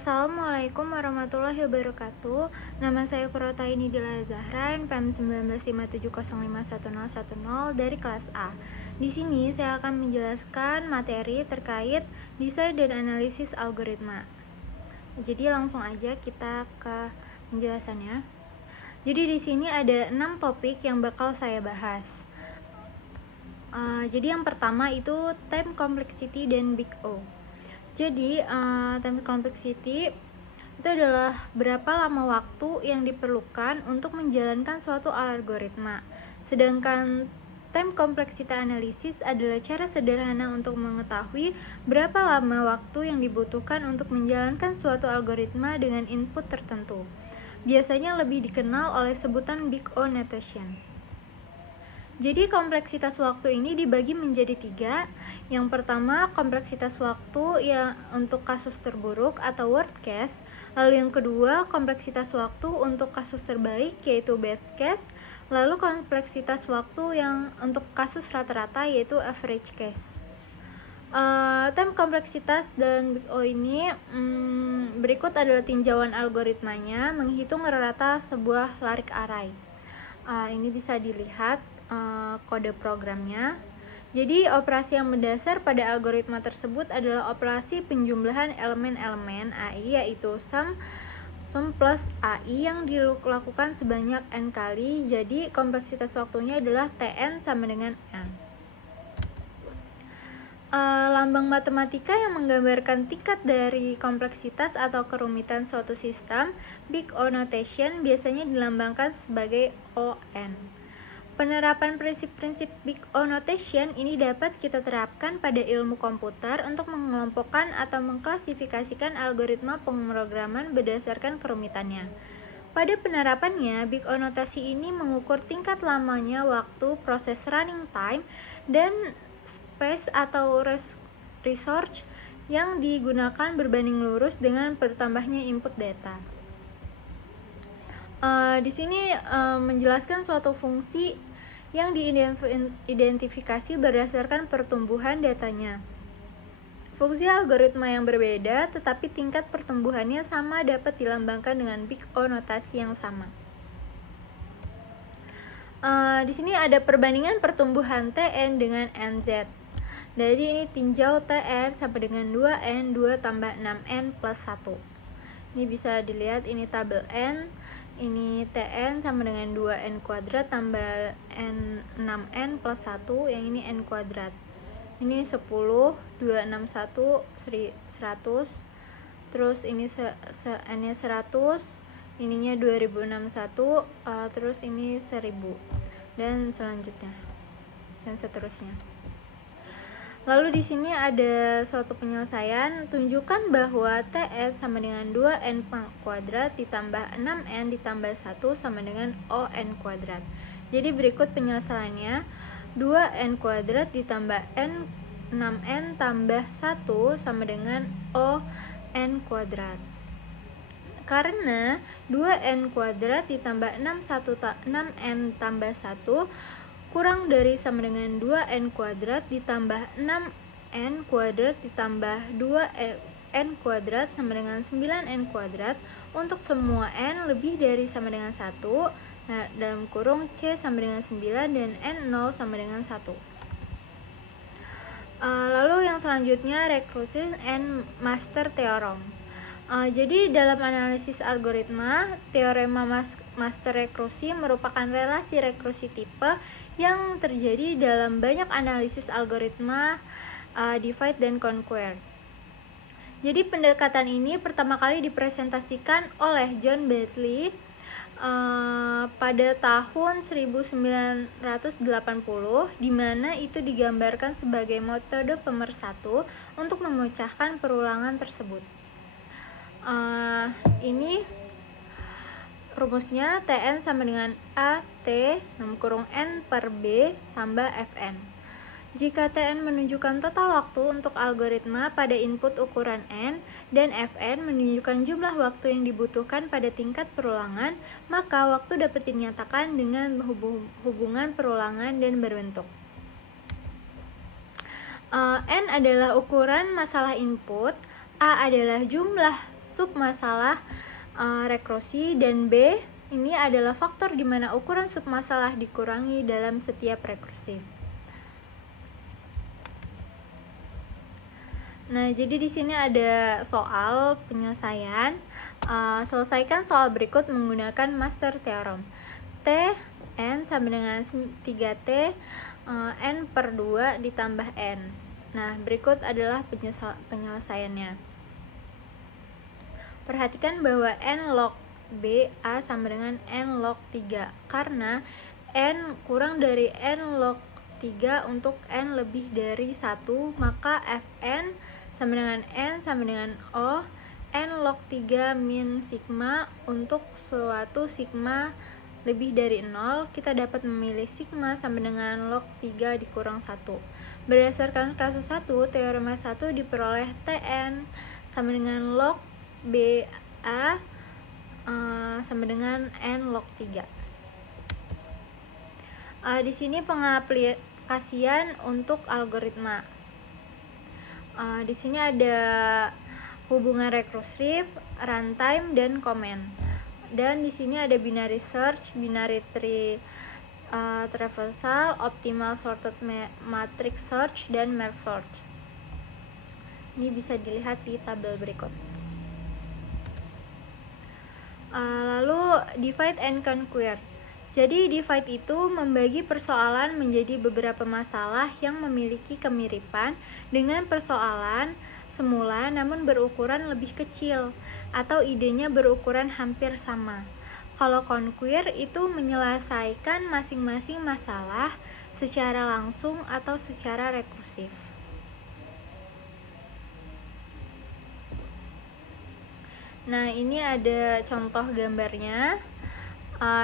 Assalamualaikum warahmatullahi wabarakatuh. Nama saya Kurotaini Dila Zahra, NPM 1957051010 dari kelas A. Di sini saya akan menjelaskan materi terkait desain dan analisis algoritma. Jadi langsung aja kita ke penjelasannya. Jadi di sini ada 6 topik yang bakal saya bahas. Jadi yang pertama itu time complexity dan big O. Jadi, time complexity itu adalah berapa lama waktu yang diperlukan untuk menjalankan suatu algoritma. Sedangkan time complexity analysis adalah cara sederhana untuk mengetahui berapa lama waktu yang dibutuhkan untuk menjalankan suatu algoritma dengan input tertentu. Biasanya lebih dikenal oleh sebutan Big O notation. Jadi kompleksitas waktu ini dibagi menjadi 3. Yang pertama, kompleksitas waktu yang untuk kasus terburuk atau worst case. Lalu yang kedua, kompleksitas waktu untuk kasus terbaik yaitu best case. Lalu kompleksitas waktu yang untuk kasus rata-rata yaitu average case. Time kompleksitas dan Big O ini berikut adalah tinjauan algoritmanya menghitung rata-rata sebuah larik array. Ini bisa dilihat kode programnya. Jadi operasi yang mendasar pada algoritma tersebut adalah operasi penjumlahan elemen-elemen AI yaitu sum plus AI yang dilakukan sebanyak n kali. Jadi kompleksitas waktunya adalah Tn sama dengan n. Lambang matematika yang menggambarkan tingkat dari kompleksitas atau kerumitan suatu sistem, Big O notation, biasanya dilambangkan sebagai ON. Penerapan prinsip-prinsip Big O notation ini dapat kita terapkan pada ilmu komputer untuk mengelompokkan atau mengklasifikasikan algoritma pemrograman berdasarkan kerumitannya. Pada penerapannya, Big O notasi ini mengukur tingkat lamanya waktu proses running time dan space atau resource yang digunakan berbanding lurus dengan bertambahnya input data. Di sini menjelaskan suatu fungsi yang diidentifikasi berdasarkan pertumbuhan datanya. Fungsi algoritma yang berbeda, tetapi tingkat pertumbuhannya sama dapat dilambangkan dengan Big O notasi yang sama. Di sini ada perbandingan pertumbuhan Tn dengan Nz. Jadi ini tinjau Tn sama dengan 2n 2 tambah 6n plus 1. Ini bisa dilihat, ini tabel n, ini Tn sama dengan 2n kuadrat tambah n 6n plus 1, yang ini n kuadrat. Ini 10, 261, 100, terus ini n-nya 100, ininya 2061, terus ini 1000, dan selanjutnya, dan seterusnya. Lalu di sini ada suatu penyelesaian, tunjukkan bahwa Tn sama dengan 2n kuadrat ditambah 6n ditambah 1 sama dengan on kuadrat. Jadi berikut penyelesaiannya, 2n kuadrat ditambah 6n tambah 1 sama dengan on kuadrat. Karena 2n kuadrat ditambah 6n tambah 1 kurang dari sama dengan 2n kuadrat ditambah 6n kuadrat ditambah 2n kuadrat sama dengan 9n kuadrat untuk semua n lebih dari sama dengan 1. Nah, dalam kurung C sama dengan 9 dan n0 sama dengan 1. Lalu yang selanjutnya, recursion and master theorem. Jadi dalam analisis algoritma, teorema master rekrusi merupakan relasi rekrusi tipe yang terjadi dalam banyak analisis algoritma divide dan conquer. Jadi pendekatan ini pertama kali dipresentasikan oleh John Bentley pada tahun 1980, di mana itu digambarkan sebagai metode pemersatu untuk memecahkan perulangan tersebut. Ini rumusnya, Tn sama dengan AT kurung N per B tambah Fn. Jika Tn menunjukkan total waktu untuk algoritma pada input ukuran N dan Fn menunjukkan jumlah waktu yang dibutuhkan pada tingkat perulangan, maka waktu dapat dinyatakan dengan hubungan perulangan dan berbentuk N adalah ukuran masalah input, A adalah jumlah submasalah rekursi, dan B ini adalah faktor di mana ukuran submasalah dikurangi dalam setiap rekursi. Nah, jadi di sini ada soal penyelesaian. Selesaikan soal berikut menggunakan master theorem. T n sama dengan 3T n per 2 ditambah n. Nah, berikut adalah penyelesaiannya. Perhatikan bahwa n log B A sama dengan n log 3 karena n kurang dari n log 3 untuk n lebih dari 1, maka Fn sama dengan n sama dengan O n log 3 min sigma. Untuk suatu sigma lebih dari 0, kita dapat memilih sigma sama dengan log 3 dikurang 1. Berdasarkan kasus 1, teorema 1 diperoleh Tn sama dengan log BA sama dengan n log 3. Di sini pengaplikasian untuk algoritma. Di sini ada hubungan rekursif, runtime, dan comment. Dan di sini ada binary search, binary tree traversal, optimal sorted matrix search, dan merge search. Ini bisa dilihat di tabel berikut. Lalu divide and conquer. Jadi divide itu membagi persoalan menjadi beberapa masalah yang memiliki kemiripan dengan persoalan semula namun berukuran lebih kecil, atau idenya berukuran hampir sama. Kalau conquer itu menyelesaikan masing-masing masalah secara langsung atau secara rekursif. Nah, ini ada contoh gambarnya.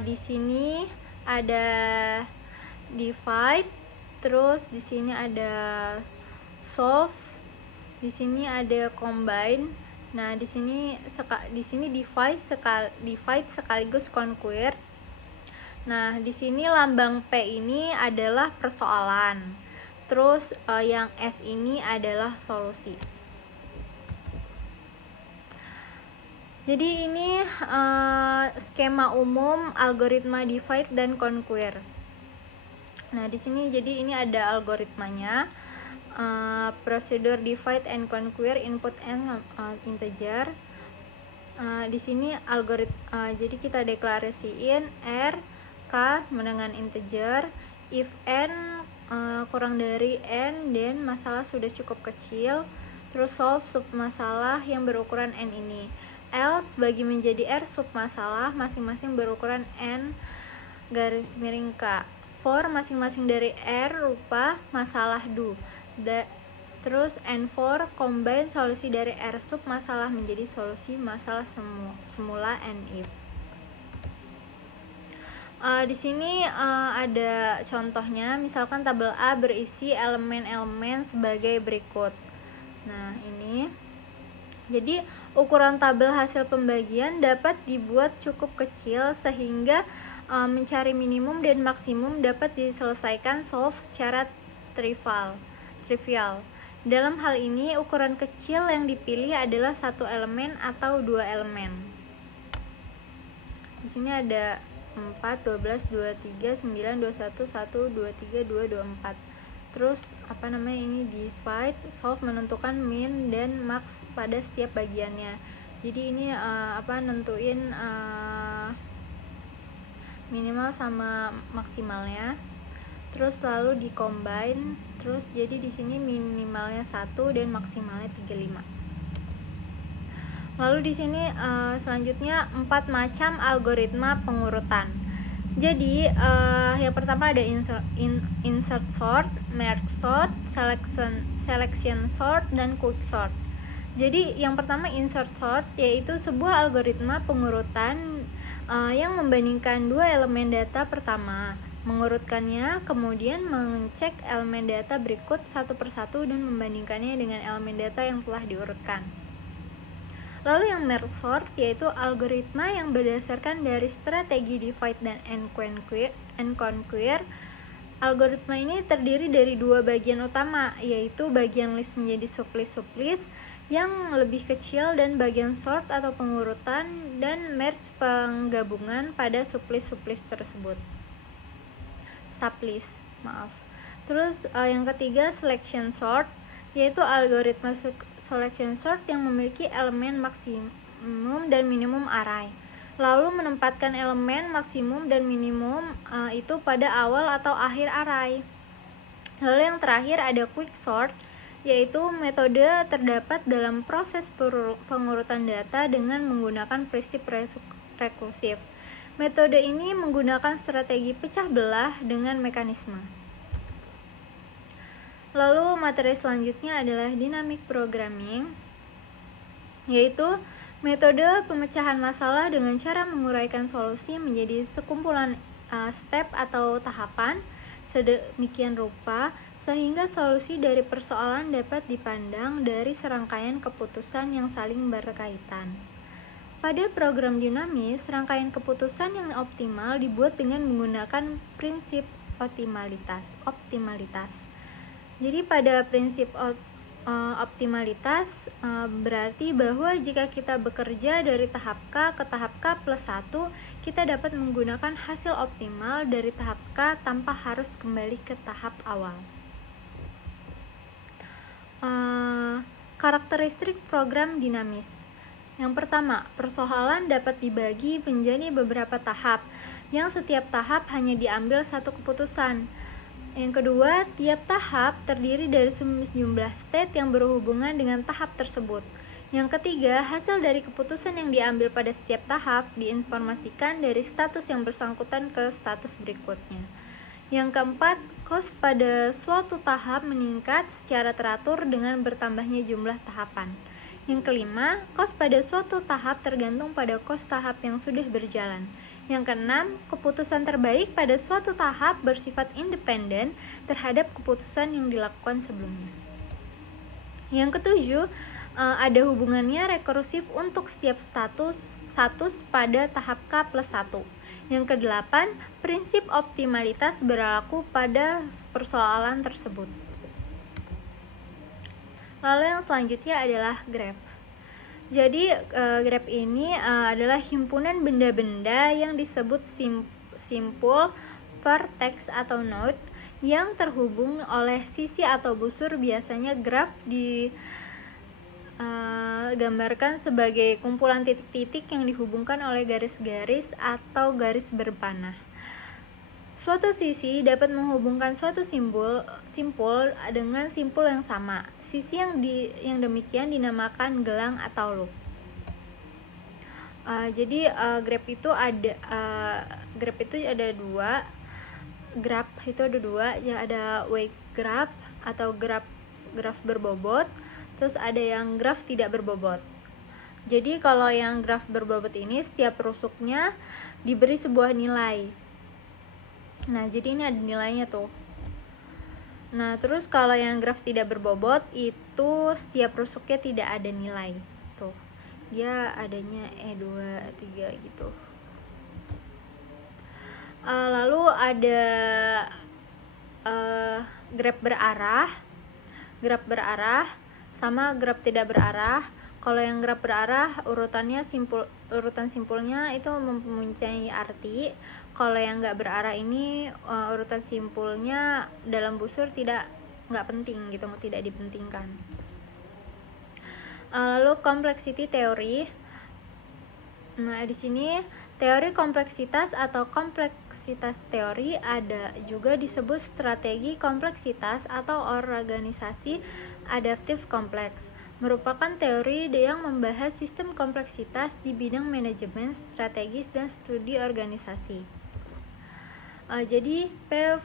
Di sini ada divide, terus di sini ada solve, di sini ada combine. Nah, di sini divide sekaligus conquer. Nah, di sini lambang P ini adalah persoalan. Terus yang S ini adalah solusi. Jadi ini skema umum algoritma divide dan conquer. Nah, di sini jadi ini ada algoritmanya. Prosedur divide and conquer, input n integer. Di sini jadi kita deklarasiin R K dengan integer. If n kurang dari n, dan masalah sudah cukup kecil, terus solve submasalah yang berukuran n ini. Else bagi menjadi R submasalah masing-masing berukuran n garis miring K. For masing-masing dari R rupa masalah do. Terus N4 combine solusi dari R submasalah menjadi solusi masalah semula n if. Di sini ada contohnya, misalkan tabel A berisi elemen-elemen sebagai berikut. Nah, ini jadi ukuran tabel hasil pembagian dapat dibuat cukup kecil sehingga mencari minimum dan maksimum dapat diselesaikan solve secara trivial. Dalam hal ini, ukuran kecil yang dipilih adalah satu elemen atau dua elemen. Di sini ada 4, 12, 23, 9, 21, 1, 23, 2, 24. Terus ini divide, solve menentukan min dan max pada setiap bagiannya. Jadi ini nentuin minimal sama maksimalnya. Terus lalu di combine, terus jadi di sini minimalnya 1 dan maksimalnya 35. Lalu di sini selanjutnya 4 macam algoritma pengurutan. Jadi yang pertama ada insert sort, merge sort, selection sort, dan quick sort. Jadi yang pertama insert sort, yaitu sebuah algoritma pengurutan yang membandingkan dua elemen data pertama, mengurutkannya, kemudian mengecek elemen data berikut satu persatu dan membandingkannya dengan elemen data yang telah diurutkan. Lalu yang merge sort, yaitu algoritma yang berdasarkan dari strategi divide dan conquer. Algoritma ini terdiri dari dua bagian utama, yaitu bagian list menjadi sublist. yang lebih kecil, dan bagian sort atau pengurutan, dan merge penggabungan pada sublist tersebut. Sublist, maaf. Terus yang ketiga selection sort, yaitu algoritma selection sort yang memiliki elemen maksimum dan minimum array, lalu menempatkan elemen maksimum dan minimum itu pada awal atau akhir array. Lalu yang terakhir ada quick sort, yaitu metode terdapat dalam proses pengurutan data dengan menggunakan prinsip rekursif. Metode ini menggunakan strategi pecah belah dengan mekanisme. Lalu materi selanjutnya adalah dynamic programming, yaitu metode pemecahan masalah dengan cara menguraikan solusi menjadi sekumpulan step atau tahapan sedemikian rupa sehingga solusi dari persoalan dapat dipandang dari serangkaian keputusan yang saling berkaitan. Pada program dinamis, rangkaian keputusan yang optimal dibuat dengan menggunakan prinsip optimalitas. Jadi pada prinsip optimalitas berarti bahwa jika kita bekerja dari tahap K ke tahap K plus 1, kita dapat menggunakan hasil optimal dari tahap K tanpa harus kembali ke tahap awal. Karakteristik program dinamis. Yang pertama, persoalan dapat dibagi menjadi beberapa tahap, yang setiap tahap hanya diambil satu keputusan. Yang kedua, tiap tahap terdiri dari sejumlah state yang berhubungan dengan tahap tersebut. Yang ketiga, hasil dari keputusan yang diambil pada setiap tahap diinformasikan dari status yang bersangkutan ke status berikutnya. Yang keempat, cost pada suatu tahap meningkat secara teratur dengan bertambahnya jumlah tahapan. Yang kelima, cost pada suatu tahap tergantung pada cost tahap yang sudah berjalan. Yang keenam, keputusan terbaik pada suatu tahap bersifat independen terhadap keputusan yang dilakukan sebelumnya. Yang ketujuh, ada hubungannya rekursif untuk setiap status pada tahap K plus 1. Yang kedelapan, prinsip optimalitas berlaku pada persoalan tersebut. Lalu yang selanjutnya adalah graph. Jadi graph ini adalah himpunan benda-benda yang disebut simpul, vertex atau node yang terhubung oleh sisi atau busur. Biasanya graph digambarkan sebagai kumpulan titik-titik yang dihubungkan oleh garis-garis atau garis berpanah. Suatu sisi dapat menghubungkan suatu simpul dengan simpul yang sama. Sisi yang demikian dinamakan gelang atau loop. Jadi graph itu ada dua. Graph itu ada dua, ya ada weight graph atau graph berbobot, terus ada yang graph tidak berbobot. Jadi kalau yang graph berbobot ini setiap rusuknya diberi sebuah nilai. Nah, jadi ini ada nilainya tuh. Nah, terus kalau yang graf tidak berbobot itu setiap rusuknya tidak ada nilai. Tuh. Dia adanya 2, 3 gitu. Lalu ada graf berarah sama graf tidak berarah. Kalau yang graf berarah urutan simpulnya itu mempunyai arti. Kalau yang nggak berarah ini urutan simpulnya dalam busur nggak penting gitu, tidak dipentingkan. Lalu complexity theory. Nah, di sini teori kompleksitas atau kompleksitas teori ada juga disebut strategi kompleksitas atau organisasi adaptif kompleks. Merupakan teori yang membahas sistem kompleksitas di bidang manajemen, strategis, dan studi organisasi. Jadi P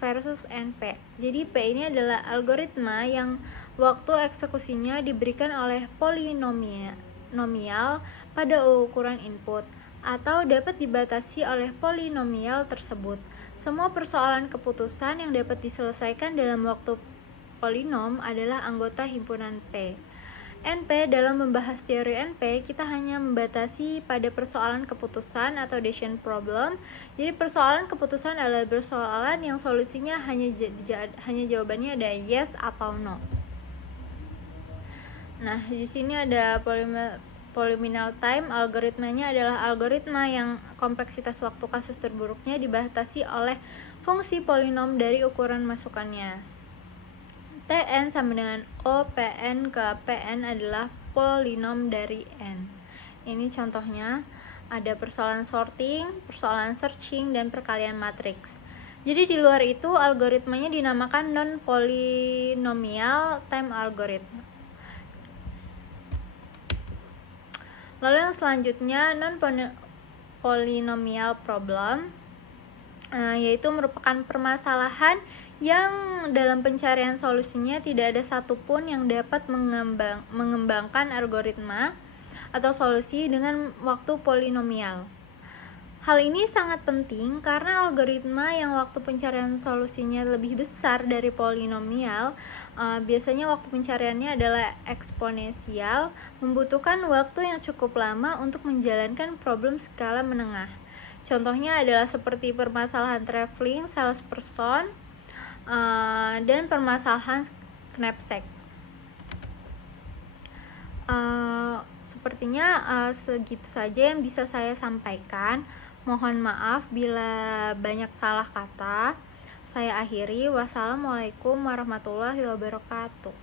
versus NP. Jadi P ini adalah algoritma yang waktu eksekusinya diberikan oleh polinomial pada ukuran input atau dapat dibatasi oleh polinomial tersebut. Semua persoalan keputusan yang dapat diselesaikan dalam waktu polinom adalah anggota himpunan P. NP, dalam membahas teori NP, kita hanya membatasi pada persoalan keputusan atau decision problem. Jadi persoalan keputusan adalah persoalan yang solusinya hanya jawabannya ada yes atau no. Nah, di sini ada polynomial time. Algoritmanya adalah algoritma yang kompleksitas waktu kasus terburuknya dibatasi oleh fungsi polinom dari ukuran masukannya. Tn sama dengan O Pn ke Pn adalah polinom dari n. Ini contohnya, ada persoalan sorting, persoalan searching, dan perkalian matriks. Jadi di luar itu algoritmanya dinamakan non-polynomial time algorithm. Lalu yang selanjutnya non-polynomial problem, yaitu merupakan permasalahan yang dalam pencarian solusinya tidak ada satupun yang dapat mengembangkan algoritma atau solusi dengan waktu polinomial. Hal ini sangat penting karena algoritma yang waktu pencarian solusinya lebih besar dari polinomial, biasanya waktu pencariannya adalah eksponensial, membutuhkan waktu yang cukup lama untuk menjalankan problem skala menengah. Contohnya adalah seperti permasalahan traveling salesperson dan permasalahan knapsack. Sepertinya segitu saja yang bisa saya sampaikan. Mohon maaf bila banyak salah kata. Saya akhiri. Wassalamualaikum warahmatullahi wabarakatuh.